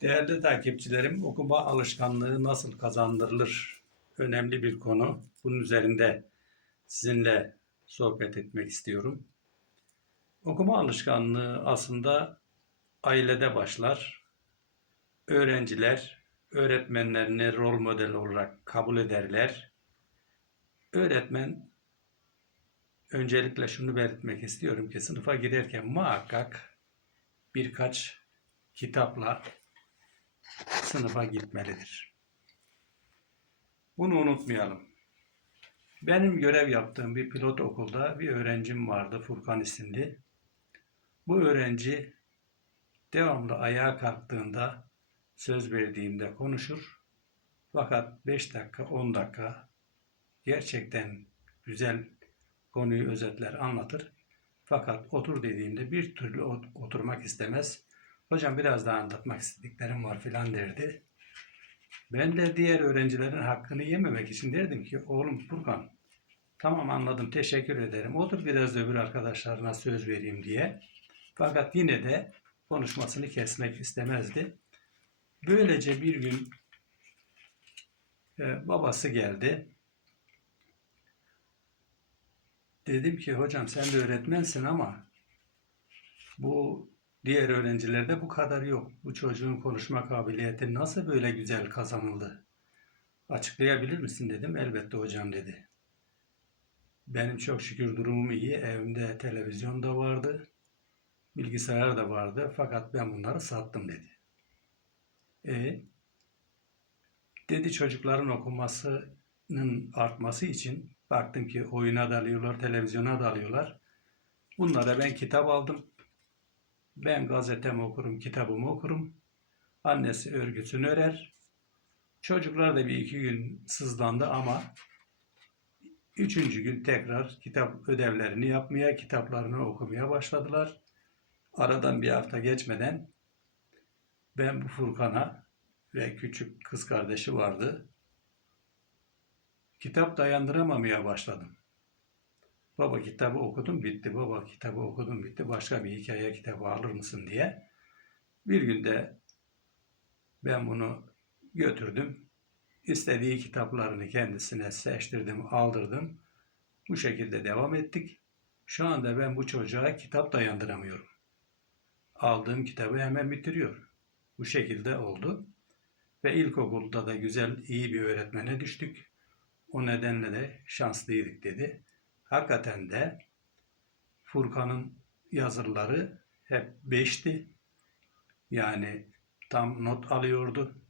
Değerli takipçilerim, okuma alışkanlığı nasıl kazandırılır? Önemli bir konu. Bunun üzerinde sizinle sohbet etmek istiyorum. Okuma alışkanlığı aslında ailede başlar. Öğrenciler öğretmenlerini rol model olarak kabul ederler. Öğretmen öncelikle şunu belirtmek istiyorum ki sınıfa girerken muhakkak birkaç kitapla sınıfa gitmelidir. Bunu unutmayalım. Benim görev yaptığım bir pilot okulda bir öğrencim vardı Furkan isimli. Bu öğrenci devamlı ayağa kalktığında söz verdiğimde konuşur. Fakat 5 dakika 10 dakika gerçekten güzel konuyu özetler anlatır. Fakat otur dediğimde bir türlü ot- oturmak istemez. Hocam biraz daha anlatmak istediklerim var filan derdi. Ben de diğer öğrencilerin hakkını yememek için derdim ki oğlum Furkan tamam anladım teşekkür ederim. Otur biraz da öbür arkadaşlarına söz vereyim diye. Fakat yine de konuşmasını kesmek istemezdi. Böylece bir gün e, babası geldi. Dedim ki hocam sen de öğretmensin ama bu diğer öğrencilerde bu kadar yok. Bu çocuğun konuşma kabiliyeti nasıl böyle güzel kazanıldı? Açıklayabilir misin dedim. Elbette hocam dedi. Benim çok şükür durumum iyi. Evimde televizyon da vardı. Bilgisayar da vardı. Fakat ben bunları sattım dedi. E dedi çocukların okumasının artması için baktım ki oyuna dalıyorlar, televizyona dalıyorlar. Bunlara ben kitap aldım. Ben gazetemi okurum, kitabımı okurum. Annesi örgüsünü örer. Çocuklar da bir iki gün sızlandı ama üçüncü gün tekrar kitap ödevlerini yapmaya, kitaplarını okumaya başladılar. Aradan bir hafta geçmeden ben bu Furkan'a ve küçük kız kardeşi vardı. Kitap dayandıramamaya başladım. Baba kitabı okudum bitti. Baba kitabı okudum bitti. Başka bir hikaye kitabı alır mısın diye. Bir günde ben bunu götürdüm. İstediği kitaplarını kendisine seçtirdim, aldırdım. Bu şekilde devam ettik. Şu anda ben bu çocuğa kitap dayandıramıyorum. Aldığım kitabı hemen bitiriyor. Bu şekilde oldu. Ve ilkokulda da güzel, iyi bir öğretmene düştük. O nedenle de şanslıydık dedi. Hakikaten de Furkan'ın yazıları hep beşti. Yani tam not alıyordu.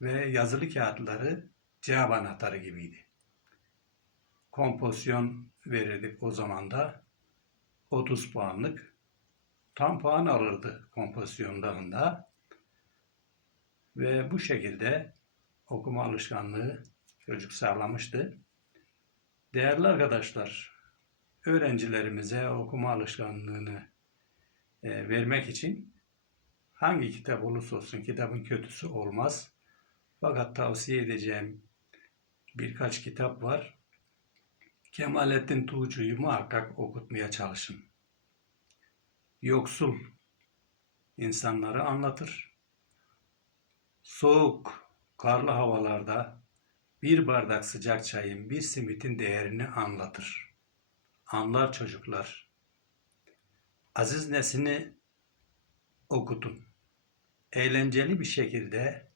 Ve yazılı kağıtları cevap anahtarı gibiydi. Kompozisyon verirdik o zaman da 30 puanlık. Tam puan alırdı kompozisyon dalında. Ve bu şekilde okuma alışkanlığı çocuk sağlamıştı. Değerli arkadaşlar, öğrencilerimize okuma alışkanlığını e, vermek için hangi kitap olursa olsun kitabın kötüsü olmaz. Fakat tavsiye edeceğim birkaç kitap var. Kemalettin Tuğcu'yu muhakkak okutmaya çalışın. Yoksul insanları anlatır. Soğuk, karlı havalarda bir bardak sıcak çayın, bir simitin değerini anlatır. Anlar çocuklar. Aziz Nesin'i okutun. Eğlenceli bir şekilde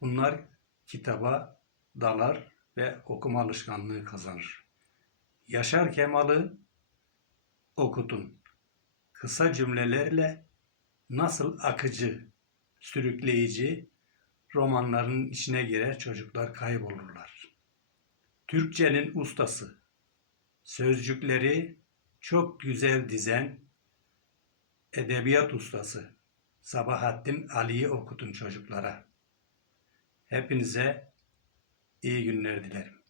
bunlar kitaba dalar ve okuma alışkanlığı kazanır. Yaşar Kemal'ı okutun. Kısa cümlelerle nasıl akıcı, sürükleyici romanların içine girer çocuklar kaybolurlar. Türkçenin ustası, sözcükleri çok güzel dizen edebiyat ustası Sabahattin Ali'yi okutun çocuklara. Hepinize iyi günler dilerim.